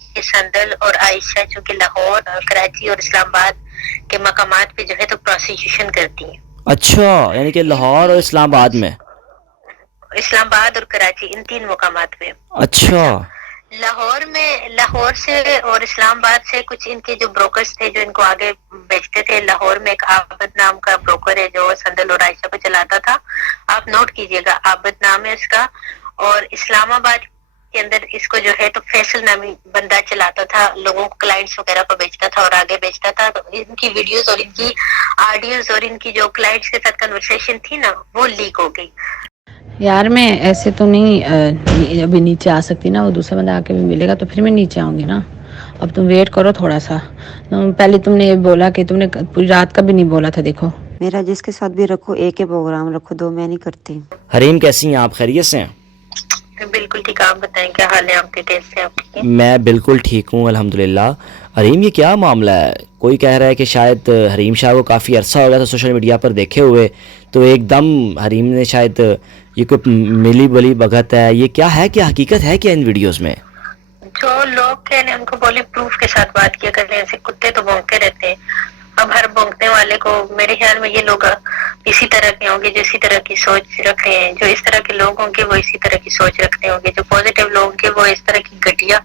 سندل اور عائشہ جو کہ لاہور، کراچی اور اسلام آباد کے مقامات پہ جو ہے تو پروسیکیوشن کرتی ہیں. اچھا، یعنی کہ ان لاہور کی اور اسلام آباد میں. اسلام آباد اور کراچی ان تین مقامات پہ. اچھا. اچھا، لاہور سے اور اسلام آباد سے کچھ ان کے جو بروکرز تھے جو ان کو آگے بیچتے تھے. لاہور میں ایک عابد نام کا بروکر ہے جو سندل اور عائشہ کو چلاتا تھا. آپ نوٹ کیجئے گا، عابد نام ہے اس کا. اور اسلام آباد کے اندر اس کو جو ہے تو فیصل نامی بندہ چلاتا تھا، لوگوں کو کلائنٹس وغیرہ کو بیچتا تھا اور آگے بیچتا تھا. تو ان کی ویڈیوز اور ان کی آڈیوز اور ان کی جو کلائنٹس کے ساتھ کنورسیشن تھی نا وہ لیک ہو گئی. یار میں ایسے تو نہیں ابھی نیچے آ سکتی نا، وہ دوسرا بندہ آ کے بھی ملے گا تو پھر میں نیچے آؤں گی نا. اب تم ویٹ کرو تھوڑا سا. پہلے تم نے یہ بولا کہ تم نے پوری رات کا بھی نہیں بولا تھا. دیکھو میرا جس کے ساتھ بھی رکھو ایک ہی پروگرام رکھو، دو میں نہیں کرتی. حریم کیسی ہیں آپ؟ خیریت سے ہیں؟ بالکل ٹھیک. آپ بتائیں کیا حال ہے آپ کے؟ کیسے آپ؟ ٹھیک ہے. میں بالکل ٹھیک ہوں الحمدللہ. حریم یہ کیا معاملہ ہے؟ کوئی کہہ رہا ہے کہ شاید حریم شاہ کو کافی عرصہ ہو گیا تھا سوشل میڈیا پر دیکھے ہوئے، تو ایک دم حریم نے شاید یہ کوئی ملی بلی بھگت ہے. یہ کیا ہے؟ کیا حقیقت ہے کیا ان ویڈیوز میں؟ جو لوگ کہہ رہے ہیں ان کو بولے پروف کے ساتھ بات کیا کر رہے ہیں. ایسے کتے تو بھونکتے رہتے ہیں. اب ہر بھونکنے والے کو میرے خیال میں یہ لوگ اسی طرح کے ہوں گے جو اسی طرح کی سوچ رکھے ہیں. جو اس طرح کے لوگ ہوں گے وہ اسی طرح کی سوچ رکھتے ہوں گے. جو پازیٹیو لوگ ہوں گے وہ اس طرح کی گھٹیا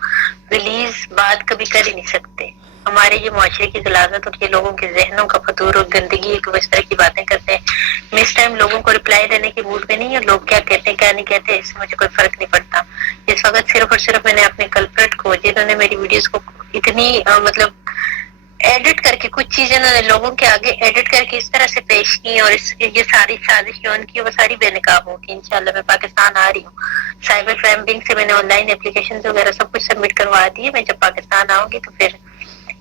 ریلیز بات کبھی کر ہی نہیں سکتے. ہمارے یہ معاشرے کی غلاظت اور یہ لوگوں کے ذہنوں کا فطور اور گندگی کو اس طرح کی باتیں کرتے ہیں. میں اس ٹائم لوگوں کو رپلائی دینے کے موڈ پہ نہیں ہے. لوگ کیا کہتے ہیں کیا نہیں کہتے اس سے مجھے کوئی فرق نہیں پڑتا. اس وقت صرف اور صرف میں نے اپنے کلپریٹ کو، جنہوں نے میری ویڈیوز کو اتنی مطلب ایڈٹ کر کے کچھ چیزیں انہوں نے لوگوں کے آگے ایڈٹ کر کے اس طرح سے پیش کی اور یہ ساری سازش جو ان کی وہ ساری بے نقاب ہو کی. انشاءاللہ میں پاکستان آ رہی ہوں. سائبر کرائم ونگ سے میں نے آن لائن اپلیکیشن وغیرہ سب کچھ سبمٹ کروا دی ہے. میں جب پاکستان آؤں گی تو پھر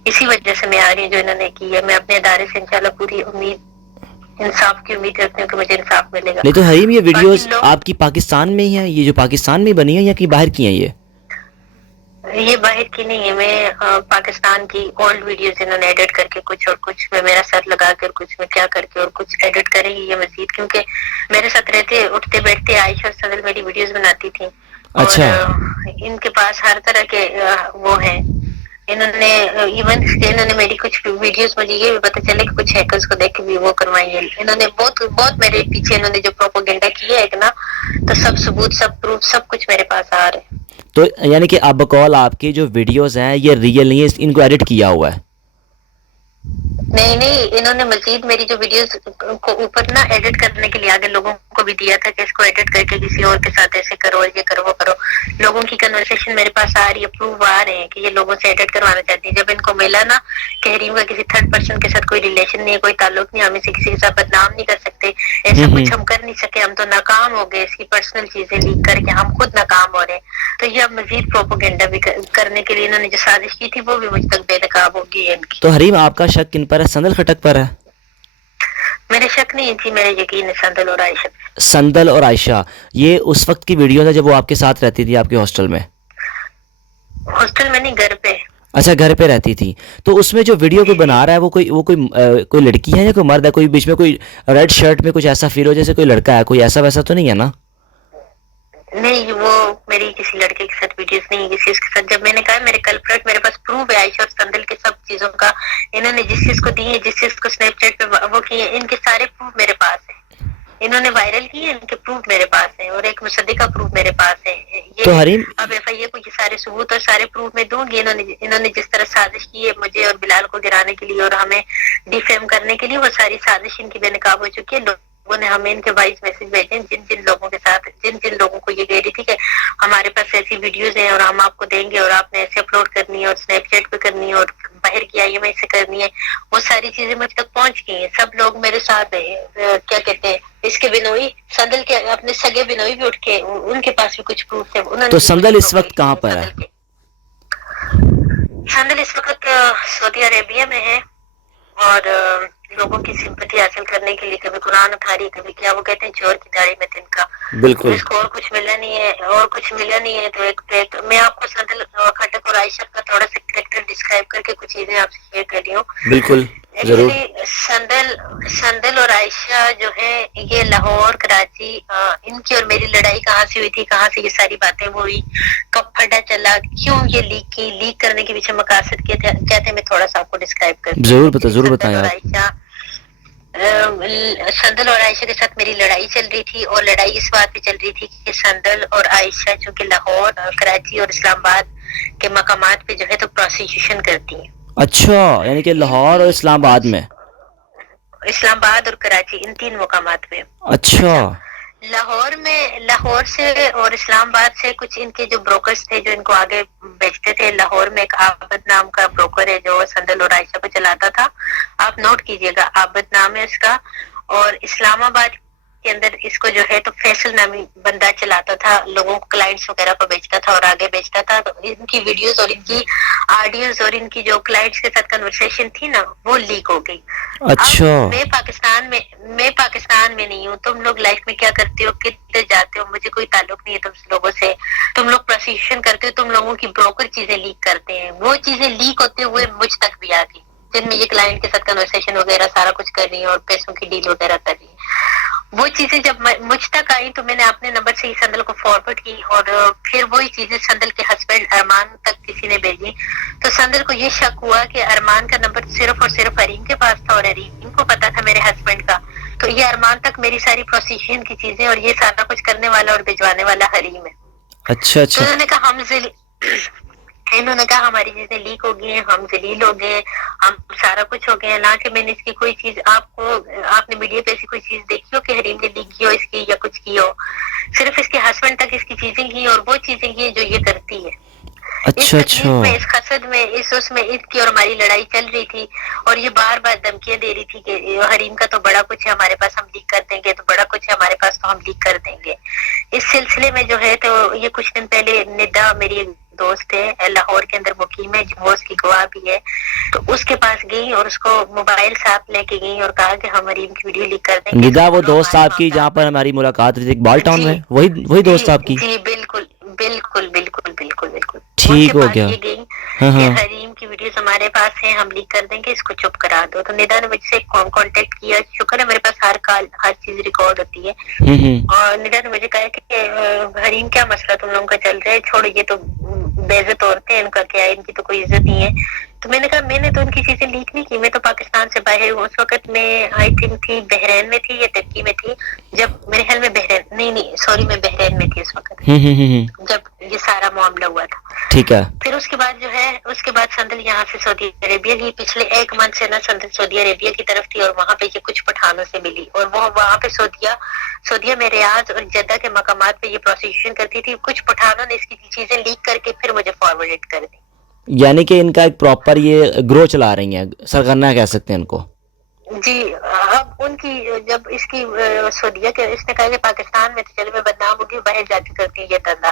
اسی وجہ سے میں آ رہی ہوں جو انہوں نے کی ہے. میں اپنے ادارے سے انشاءاللہ پوری انصاف کی امید رکھتی ہوں کہ مجھے انصاف ملے گا. نہیں تو حریم یہ باقی ویڈیوز لوگ آپ کی پاکستان میں ہی ہیں؟ یہ جو پاکستان میں بنی ہیں یا کہ باہر کی ہیں؟ یہ باہر کی نہیں ہے. میں پاکستان کی اولڈ ویڈیوز انہوں نے ایڈٹ کر کے کچھ میں میرا سر لگا کر کچھ میں کیا کر کے اور کچھ ایڈٹ کریں گی یہ مزید، کیونکہ میرے ساتھ رہتے اٹھتے بیٹھتے عائشہ اور سندل میری ویڈیوز بناتی تھی اور اچھا. ان کے پاس ہر طرح کے وہ ہیں. انہوں نے میری کچھ ویڈیوز مجھے یہ بھی پتا چلے کہ کچھ ہیکرز کو دیکھ کے بھی وہ کروائی ہے. انہوں نے بہت میرے پیچھے انہوں نے جو پروپیگنڈا کیا ہے نا تو سب ثبوت سب پروف سب کچھ میرے پاس آ رہے ہیں. تو یعنی کہ اب بقول آپ کی جو ویڈیوز ہیں یہ ریئل نہیں ہے، ان کو ایڈٹ کیا ہوا ہے؟ نہیں انہوں نے مزید میری جو ویڈیوز کو اوپر نا ایڈٹ کرنے کے لیے آگے لوگوں کو بھی دیا تھا کہ اس کو ایڈٹ کر کے کسی اور کے ساتھ ایسے کرو یہ کرو وہ کرو. لوگوں کی کنورسیشن میرے پاس آ رہی ہے، پروف آ رہے ہیں کہ یہ لوگوں سے ایڈٹ کروانا چاہتی ہیں. جب ان کو ملا نا کہ حریم کا کسی تھرڈ پرسن کے ساتھ کوئی ریلیشن نہیں ہے، کوئی تعلق نہیں، ہم اسے کسی کے ساتھ بدنام نہیں کر سکتے، ایسا کچھ ہم کر نہیں سکے، ہم تو ناکام ہو گئے، اس کی پرسنل چیزیں لیک کر کے ہم خود ناکام ہو رہے ہیں. تو یہ اب مزید پروپیگنڈا بھی کرنے کے لیے انہوں نے جو سازش کی تھی وہ بھی مجھ تک بے نقاب ہوگی ان کی. تو حریم آپ کا شک کن پر ہے؟ سندل خٹک پر ہے؟ میرے شک نہیں تھی، میرے یقین ہے سندل اور عائشہ. سندل اور عائشہ یہ اس وقت کی ویڈیو ہے جب وہ آپ کے ساتھ رہتی تھی آپ کے ہاسٹل میں؟ ہاسٹل میں نہیں، گھر پہ. اچھا گھر پہ رہتی تھی. تو اس میں جو ویڈیو کوئی بنا رہا ہے وہ کوئی لڑکی ہے یا کوئی مرد ہے؟ کوئی بیچ میں کوئی ریڈ شرٹ میں کچھ ایسا فیل ہو جیسے کوئی لڑکا ہے، کوئی ایسا ویسا تو نہیں ہے نا؟ نہیں وہ میری کسی لڑکے کے ساتھ ویڈیوز نہیں ہے کسی کے ساتھ. جب میں نے کہا میرے کلپریٹ میرے پاس پروف ہے عائشہ اور سندل کے سب چیزوں کا. انہوں نے جس چیز کو دی ہے جس چیز کو اسنیپ چیٹ پہ وہ کی ہے ان کے سارے پروف میرے پاس ہیں. انہوں نے وائرل کی ہے، ان کے پروف میرے پاس ہیں اور ایک مصدقہ پروف میرے پاس ہے. تو یہ حریم اب ایف آئی اے کو یہ سارے ثبوت اور سارے پروف میں دوں گی. انہوں نے جس طرح سازش کی ہے مجھے اور بلال کو گرانے کے لیے اور ہمیں ڈیفیم کرنے کے لیے، وہ ساری سازش ان کی بے نقاب ہو چکی ہے. لوگوں نے ہمیں ان کے وائس میسج بھیجے جن لوگوں کے ساتھ جن لوگوں کو یہ کہہ رہی تھی کہ ہمارے پاس ایسی ویڈیوز ہیں اور ہم آپ کو دیں گے اور آپ نے ایسے اپلوڈ کرنی ہے اور اسنیپ چیٹ پہ کرنی ہے اور باہر کی آئی ایم آئی سے کرنی ہے. وہ ساری چیزیں مجھ تک پہنچ گئی ہیں. سب لوگ میرے ساتھ کیا کہتے ہیں اس کے بنوئی سندل کے اپنے سگے بنوئی بھی اٹھ کے ان کے پاس بھی کچھ پروف ہے. انہوں تو نے بھی مجھے سندل اس پروفائل وقت کی کہاں ہے پر ہے؟ سندل کے. سندل اس وقت سعودی عربیہ میں ہے اور لوگوں کی سمپتی حاصل کرنے کے لیے کبھی قرآن اٹھا رہی کبھی کیا وہ کہتے ہیں چور کی داڑھی میں تنکا. بالکل. اس کو اور کچھ ملا نہیں ہے تو ایک میں آپ کو سندل خٹک اور عائشہ کا تھوڑا سا کریکٹر ڈسکرائب کر کے کچھ چیزیں آپ سے شیئر کر رہی ہوں. بالکل. ضرور. ایکچولی سندل اور عائشہ جو ہے یہ لاہور کراچی ان کی اور میری لڑائی کہاں سے ہوئی تھی, کہاں سے یہ ساری باتیں ہوئی, کب پھٹا چلا, کیوں یہ لیک کرنے کے پیچھے مقاصد کیا تھے, میں تھوڑا سا آپ کو ڈسکرائب کرتی ہوں. ضرور بتائیں آپ. سندل اور عائشہ کے ساتھ میری لڑائی چل رہی تھی, اور لڑائی اس بات پہ چل رہی تھی کہ سندل اور عائشہ چونکہ لاہور کراچی اور اسلام آباد کے مقامات پہ جو ہے تو پروسیکیوشن کرتی ہیں. اچھا, یعنی کہ لاہور اور اسلام آباد میں, اسلام آباد اور کراچی ان 3 مقامات پہ. اچھا. لاہور سے اور اسلام آباد سے کچھ ان کے جو بروکرز تھے جو ان کو آگے بیچتے تھے. لاہور میں ایک عابد نام کا بروکر ہے جو سندل اور عائشہ کو چلاتا تھا, آپ نوٹ کیجئے گا, عابد نام ہے اس کا. اور اسلام آباد کے اندر اس کو جو ہے تو فیصل نامی بندہ چلاتا تھا, لوگوں کو کلائنٹس وغیرہ کو بیچتا تھا اور آگے بیچتا تھا. تو ان کی ویڈیوز اور ان کی آڈیوز اور ان کی جو کلائنٹس کے ساتھ کنورسیشن تھی نا وہ لیک ہو گئی. اچھا. میں پاکستان میں نہیں ہوں, تم لوگ لائف میں کیا کرتے ہو, کتنے جاتے ہو, مجھے کوئی تعلق نہیں ہے تم لوگوں سے. تم لوگ پروسیکیوشن کرتے ہو, تم لوگوں کی بروکر چیزیں لیک کرتے ہیں. وہ چیزیں لیک ہوتے ہوئے مجھ تک بھی آ گئی, جن میں یہ کلائنٹ کے ساتھ کنورسیشن وغیرہ سارا کچھ کر رہی ہے اور پیسوں کی ڈیل وغیرہ کر رہی ہے. وہ چیزیں جب مجھ تک آئی تو میں نے اپنے نمبر سے ہی سندل کو فارورڈ کی, اور پھر وہی چیزیں سندل کے ہسبینڈ ارمان تک کسی نے بھیجی. تو سندل کو یہ شک ہوا کہ ارمان کا نمبر صرف اور صرف حریم کے پاس تھا, اور حریم کو پتا تھا میرے ہسبینڈ کا. تو یہ ارمان تک میری ساری پروسیکیوشن کی چیزیں اور یہ سارا کچھ کرنے والا اور بھجوانے والا حریم ہے. اچھا. تو انہوں نے کہا ہماری چیزیں لیک ہو گئی ہیں, ہم ذلیل ہو گئے, ہم سارا کچھ ہو گیا. نہ کہ میں نے اس کی کوئی چیز آپ نے میڈیا پہ ایسی کوئی چیز دیکھی ہو کہ حریم نے لیک کی ہو اس کی یا کچھ کی ہو. صرف اس کے ہسبینڈ تک اس کی چیزیں کی اور وہ چیزیں کی جو یہ کرتی ہے. اس تکلیف میں, اس خسد میں, اس میں اس کی اور ہماری لڑائی چل رہی تھی, اور یہ بار بار دھمکیاں دے رہی تھی کہ حریم کا تو بڑا کچھ ہے ہمارے پاس, ہم لیک کر دیں گے, تو بڑا کچھ ہے ہمارے پاس تو ہم لیک کر دیں گے. اس سلسلے میں جو ہے تو یہ کچھ دن پہلے ندا میری ایک دوست ہے لاہور کے اندر مقیم ہے, وہ اس کی گواہ بھی ہے, تو اس کے پاس گئی اور اس کو موبائل ساتھ لے کے گئی اور کہا کہ ہم حریم کی ویڈیو لیک کر دیں گے. ندا وہ دوست آپ کی جہاں پر ہماری ملاقات ہوئی تھی اقبال ٹاؤن میں, وہی دوست آپ کی؟ جی بالکل. ٹھیک ہو گیا. یہ گئی کہ حریم کی ویڈیوز ہمارے پاس ہیں, ہم لیک کر دیں گے, اس کو چپ کرا دو. تو ندا نے مجھ سے کانٹیکٹ کیا, شکر ہے میرے پاس ہر چیز ریکارڈ ہوتی ہے. اور ندا نے مجھے کہا کہ حریم کیا مسئلہ تم لوگوں کا چل رہا ہے, چھوڑو یہ تو بے عزت عورتیں ہیں, ان کا کیا ہے, ان کی تو کوئی عزت نہیں ہے. تو میں نے کہا میں نے تو ان کی چیزیں لیک نہیں کی, میں تو پاکستان سے باہر ہوں. اس وقت میں آئی تھنک تھی بحرین میں تھی یا ترکی میں تھی, جب میرے خیال میں میں بحرین میں تھی اس وقت جب یہ سارا معاملہ ہوا تھا. ٹھیک ہے. پھر اس کے بعد سندل یہاں سے سعودی عربیہ کی, پچھلے 1 منتھ سے نا سندل سعودی عربیہ کی طرف تھی, اور وہاں پہ یہ کچھ پٹھانوں سے ملی, اور وہ وہاں پہ سعودیہ میں ریاض اور جدہ کے مقامات پہ یہ پروسیکیوشن کرتی تھی. کچھ پٹھانوں نے اس کی چیزیں لیک کر کے پھر مجھے فارورڈ کر دی. یعنی کہ ان کا ایک پراپر یہ گرو چلا رہی ہیں, سرگرنا کہہ سکتے ہیں ان کو. جی. اب ان کی جب اس کی سعودیہ کے اس نے کہا کہ پاکستان میں تو چلے میں بدنام ہوگی, باہر جا کے کرتی ہے یہ دھندا.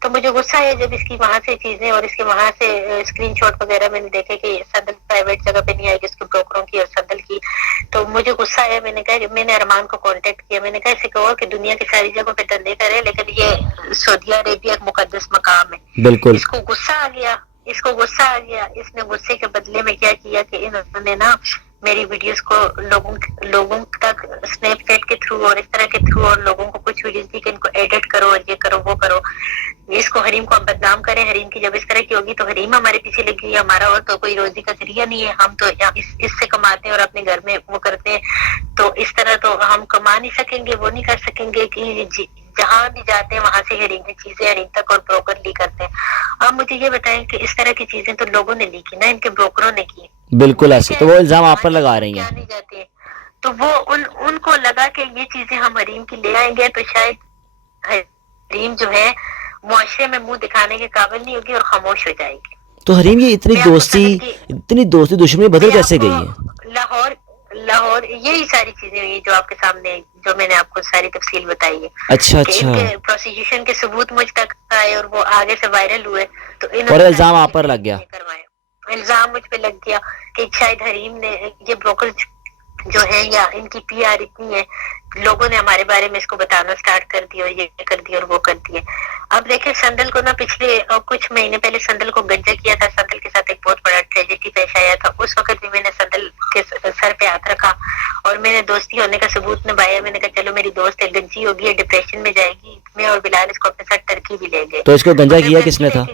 تو مجھے غصہ ہے جب اس کی وہاں سے چیزیں اور اس کے وہاں سے اسکرین شاٹ وغیرہ میں نے دیکھے کہ سندل پرائیویٹ جگہ پہ نہیں آئے گی اس کے بروکروں کی اور سندل کی. تو مجھے غصہ ہے, میں نے کہا کہ میں نے ارمان کو کانٹیکٹ کیا, میں نے کہا اسے کہو کہ دنیا کی ساری جگہوں پہ دھندے کرے, لیکن یہ سعودیہ عربیہ ایک مقدس مقام ہے. بالکل. اس کو غصہ آ گیا. اس نے غصے کے بدلے میں کیا کیا کہ انہوں نے نا میری ویڈیوز کو لوگوں تک اسنیپ چیٹ کے تھرو اور اس طرح کے تھرو, اور لوگوں کو کچھ ویڈیوز دی کہ ان کو ایڈٹ کرو اور یہ کرو وہ کرو, اس کو حریم کو ہم بدنام کریں. حریم کی جب اس طرح کی ہوگی تو حریم ہمارے پیچھے لگی, ہمارا اور تو کوئی روزی کا ذریعہ نہیں ہے, ہم تو اس سے کماتے ہیں اور اپنے گھر میں وہ کرتے ہیں. تو اس طرح تو ہم کما نہیں سکیں گے, وہ نہیں کر سکیں گے کہ جہاں بھی جاتے ہیں وہاں سے حریم کی چیزیں حریم تک اور بروکر لی کرتے ہیں. آپ مجھے یہ بتائیں کہ اس طرح کی چیزیں تو لوگوں نے لی کی نا, ان کے بروکروں نے کی. بالکل ایسے تو وہ الزام آپ پر لگا رہی ہیں. تو وہ ان کو لگا کہ یہ چیزیں ہم حریم کی لے آئیں گے تو شاید حریم جو ہے معاشرے میں منہ دکھانے کے قابل نہیں ہوگی اور خاموش ہو جائے گی. تو حریم یہ اتنی دوستی دشمنی بدل کیسے گئی ہے؟ لاہور یہی ساری چیزیں ہوئی جو آپ کے سامنے, جو میں نے آپ کو ساری تفصیل بتائی ہے. اچھا. ان کے پروسیکیوشن کے ثبوت مجھ تک آئے اور وہ آگے سے وائرل ہوئے, تو اور الزام آپ پر لگ گیا. الزام مجھ پہ لگ گیا کہ شاید حریم نے یہ بروکر جو ہے یا ان کی پی آر اتنی ہے, لوگوں نے ہمارے بارے میں اس کو بتانا سٹارٹ کر دیا اور یہ کر دیا اور وہ کر دیا. اب دیکھیں سندل کو نا پچھلے کچھ مہینے پہلے سندل کو گنجا کیا تھا, سندل کے ساتھ ایک بہت بڑا ٹریجڈی پیش آیا تھا. اس وقت بھی میں نے میں نے دوستی ہونے کا ثبوت نبھایا. میں نے کہا چلو میری دوست ہے, گنجی ہوگی ہے, ڈپریشن میں جائے گی, میں اور بلال اس کو اپنے ساتھ ٹرکی بھی لے گئے. تو اس کو گنجا کیا کس نے تھا؟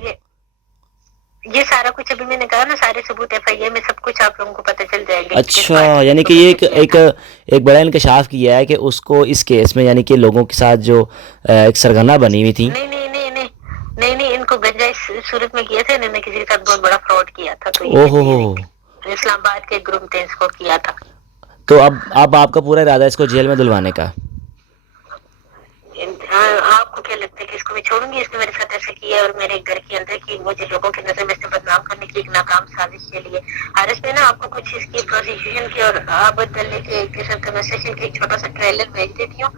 یہ سارا کچھ ابھی میں نے کہا نا, سارے ثبوت ایف آئی اے میں سب کچھ آپ لوگوں کو پتہ چل جائے گا. اچھا, یعنی کہ یہ ایک بڑا انکشاف کیا ہے کہ اس کو اس کیس میں, یعنی کہ لوگوں کے ساتھ جو ایک سرگنا بنی ہوئی تھی. نہیں, ان کو گنجا اس صورت میں کیا تھا, انہوں نے کسی کے ساتھ بہت بڑا فراڈ کیا تھا. تو او ہو, اسلام آباد کے گروپ نے اس کو کیا تھا. تو اب آپ کا پورا ارادہ ہے اس کو جیل میں دلوانے کا؟ آپ کو کیا لگتا ہے کہ اس کو میں چھوڑوں گی؟ اس نے میرے ساتھ ایسا کیا اور میرے گھر کے اندر کی مجھے لوگوں کی نظر میں سے بدنام کرنے کی ایک ناکام سازش کے لیے. حارث نے نا آپ کو کچھ اس کی پروسیکیوشن کی اور آبد دلے کے کنورسیشن کی ایک چھوٹا سا ٹریلر بھیج دیتی ہوں,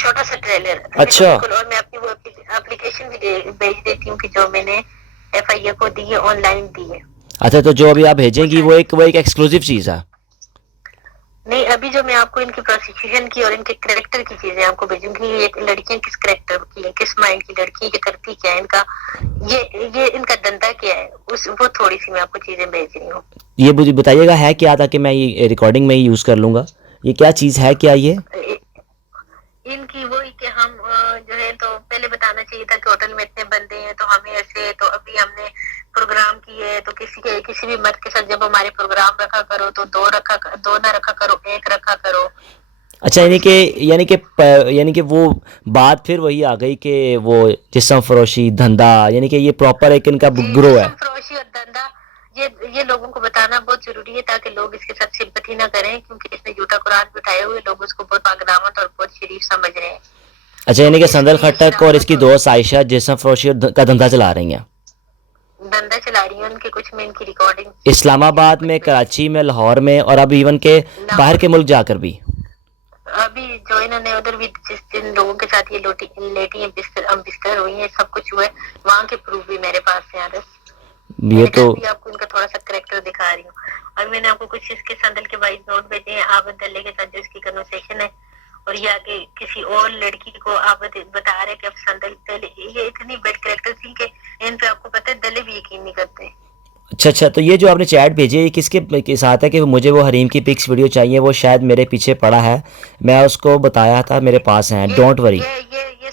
چھوٹا سا ٹریلر. اچھا, اور میں اپنی وہ اپلیکیشن بھی بھیج دیتی ہوں کہ جو میں نے ایف آئی اے کو دی ہے, آن لائن دی ہے. اچھا, تو جو ابھی آپ بھیجیں گی وہ ایک ایکسکلوسیو چیز ہے؟ نہیں, ابھی جو میں آپ کو ان کی پروسیکیوشن کی اور ان کے کریکٹر کی چیزیں آپ کو بھیجوں گی. یہ لڑکیاں کس کریکٹر کی ہیں, کس مائنڈ کی لڑکی, یہ کرتی کیا ہے, ان کا یہ ان کا دندہ کیا ہے, وہ تھوڑی سی میں آپ کو چیزیں بھیج رہی ہوں. یہ مجھے بتائیے گا ہے کیا, تاکہ میں یہ ریکارڈنگ میں ہی یوز کر لوں گا. یہ کیا چیز ہے, کیا یہ ان کی وہی کہ ہم جو ہے, تو پہلے بتانا چاہیے تھا کہ ہوٹل میں اتنے بندے ہیں تو ہمیں ایسے, تو ابھی ہم نے پروگرام کیے تو کسی بھی مرد کے ساتھ جب ہمارے پروگرام رکھا کرو تو دو نہ رکھا کرو, ایک رکھا کرو. اچھا, یعنی کہ وہ بات پھر وہی آ گئی کہ وہ جسم فروشی دھندا, یعنی کہ یہ پراپر ایک ان کا گروہ ہے. جسم فروشی اور دھندا یہ لوگوں کو بتانا بہت ضروری ہے تاکہ لوگ اس کے ساتھ سمپتھی نہ کریں, کیونکہ اس نے جھوٹا قرآن بھی اٹھائے ہوئے, لوگ اس کو بہت پاکدامت اور بہت شریف سمجھ رہے ہیں. اچھا, یعنی کہ سندل خٹک اور اس کی دوست عائشہ جسم فروشی کا دھندا چلا رہی ہیں, دھندا چلا رہی ہیں. ان کے کچھ میں ان کی ریکارڈنگ اسلام آباد میں, کراچی میں, لاہور میں, اور اب ایون کہ باہر کے ملک جا کر بھی. ابھی جو انہوں نے ادھر بھی جن لوگوں کے ساتھ یہ لیٹی ہیں, بستر ہوئی ہیں, سب کچھ ہوا ہے, وہاں کے پروف بھی میرے پاس ہیں. یہ تو آپ کو ان کا تھوڑا سا کریکٹر دکھا رہی ہوں. اور میں نے آپ کو کچھ اس کے سندل کے وائس نوٹ بھیجے ہیں آبد دلے کے ساتھ جو اس کی کنورسیشن ہے, اور یہ آگے کسی اور لڑکی کو آبد بتا رہے کہ اب سندل دلے, یہ اتنی بیڈ کریکٹر تھی کہ ان پہ آپ کو پتہ ہے دلے بھی یقین نہیں کرتے. اچھا, تو یہ جو آپ نے چیٹ بھیجی ہے یہ کس کے ساتھ ہے کہ مجھے وہ حریم کی پکس ویڈیو چاہیے, وہ شاید میرے پیچھے پڑا ہے, میں اس کو بتایا تھا میرے پاس ہیں, ڈونٹ وری. یہ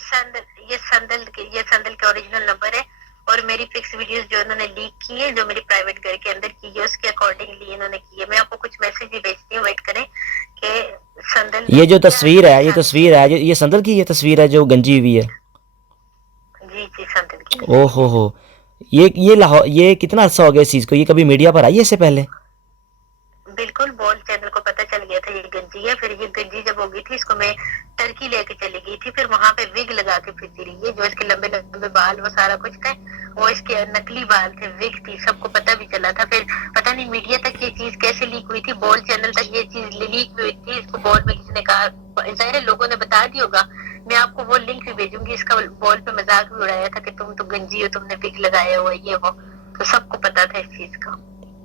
سندل کے اوریجنل نمبر ہے, اور میری پکس ویڈیوز جو انہوں نے لیک کی ہیں, جو میری پرائیویٹ گھر کے اندر کی ہے, اس کے اکارڈنگلی انہوں نے کی ہے. میں آپ کو کچھ میسج بھی بھیجتی ہوں, ویٹ کریں کہ سندل یہ جو تصویر ہے یہ سندل کی یہ تصویر ہے جو گنجی ہوئی ہے. جی سندل کی. او ہو, یہ کتنا عرصہ ہو گیا اس چیز کو, یہ کبھی میڈیا پر آئی ہے اس سے پہلے؟ بالکل, بال چینل کو پتہ چل گیا تھا یہ گنجی ہے. پھر یہ گنجی جب ہو گئی تھی, اس کو میں ٹرکی لے کے چلی گئی تھی, پھر وہاں پہ وگ لگا کے پھرتی رہی ہے. جو اس کے لمبے لمبے بال وہ سارا کچھ تھے, وہ اس کے نکلی بال تھے, وگ تھی, سب کو پتہ بھی چلا تھا. پھر پتہ نہیں میڈیا تک یہ چیز کیسے لیک ہوئی تھی, بال چینل تک یہ چیز لیک ہوئی تھی. اس کو بال میں کسی نے کہا, ظاہر لوگوں نے بتا دیا ہوگا. میں آپ کو وہ لنک بھی بھیجوں گی, اس کا بال پہ مذاق بھی اڑایا تھا کہ تم تو گنجی ہو, تم نے وگ لگایا ہوا, یہ وہ, تو سب کو پتا تھا اس چیز کا.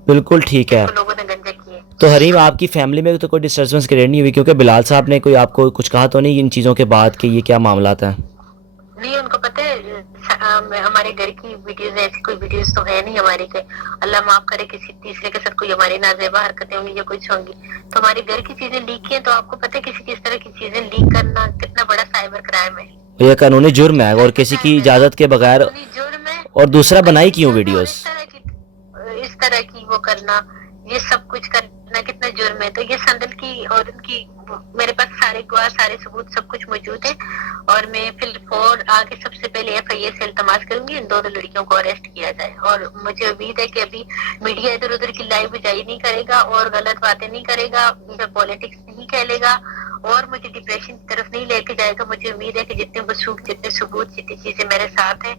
بالکل ٹھیک ہے. لوگوں نے گنجا کیے. تو حریم آپ کی فیملی میں تو کوئی ڈسٹربنس کریٹ نہیں ہوئی, کیونکہ بلال صاحب نے کوئی آپ کو کچھ کہا تو نہیں ان چیزوں کے بعد کہ یہ کیا معاملات ہیں؟ نہیں, ان کو پتہ ہے ہمارے گھر کی ویڈیوز, ایسی کوئی ویڈیوز تو ہے نہیں ہماری کہ اللہ معاف کرے کسی تیسرے کے ساتھ کوئی ہماری نازیبا حرکتیں ہوں گی یا کچھ ہوں گی. تو ہمارے گھر کی چیزیں لیک کی ہیں, تو آپ کو پتہ ہے کسی کی اس طرح کی چیزیں لیک کرنا کتنا بڑا سائبر کرائم ہے. یہ قانونی جرم ہے, اور کسی کی اجازت کے بغیر, جرم ہے. اور دوسرا بنائی کیوں ویڈیوز, اس طرح کی وہ کرنا, یہ سب کچھ کرنا کتنا جرم ہے. تو یہ سندل کی اور ان کی میرے پاس سارے گواہ, سارے ثبوت, سب کچھ موجود ہے. اور میں فل فور آگے سب سے پہلے ایف آئی اے سے التماس کروں گی ان دونوں لڑکیوں کو اریسٹ کیا جائے. اور مجھے امید ہے کہ ابھی میڈیا ادھر ادھر کی لائیو بجائی نہیں کرے گا, اور غلط باتیں نہیں کرے گا, مجھے پالیٹکس نہیں کھیلے گا, اور مجھے ڈپریشن کی طرف نہیں لے کے جائے گا. مجھے امید ہے کہ جتنے وثوق, جتنے ثبوت, جتنی چیزیں میرے ساتھ ہیں,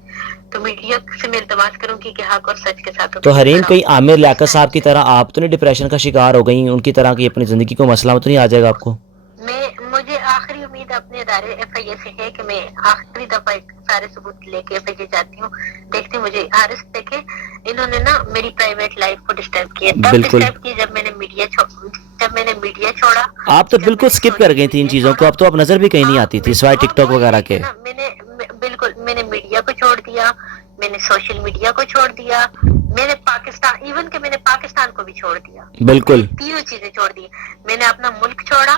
تو میڈیا سے میں التماس کروں گی کہ حق اور سچ کے ساتھ. تو حریم کہیں عامر لیاقت صاحب کی طرح آپ تو نہیں ڈپریشن کا شکار ہو گئیں, ان کی طرح کی اپنی زندگی کو مسئلہ تو نہیں آ جائے گا آپ کو؟ مجھے آخری امید اپنے ادارے ایف آئی اے سے ہے کہ میں آخری دفعہ سارے ثبوت لے کے ایف آئی اے جاتی ہوں. دیکھتے مجھے حارث دیکھے, انہوں نے نا میری پرائیویٹ لائف کو ڈسٹرب کیا, تب ڈسٹرب کیا جب میں نے میڈیا چھوڑا. آپ تو بالکل اسکپ کر گئی تھی ان چیزوں کو, اب تو آپ نظر بھی کہیں نہیں آتی تھی سوائے ٹک ٹاک وغیرہ کے. میں نے میڈیا کو چھوڑ دیا, میں نے سوشل میڈیا کو چھوڑ دیا, میں نے پاکستان, ایون کہ میں نے پاکستان کو بھی چھوڑ دیا. بالکل تینوں چیزیں چھوڑ دی. میں نے اپنا ملک چھوڑا,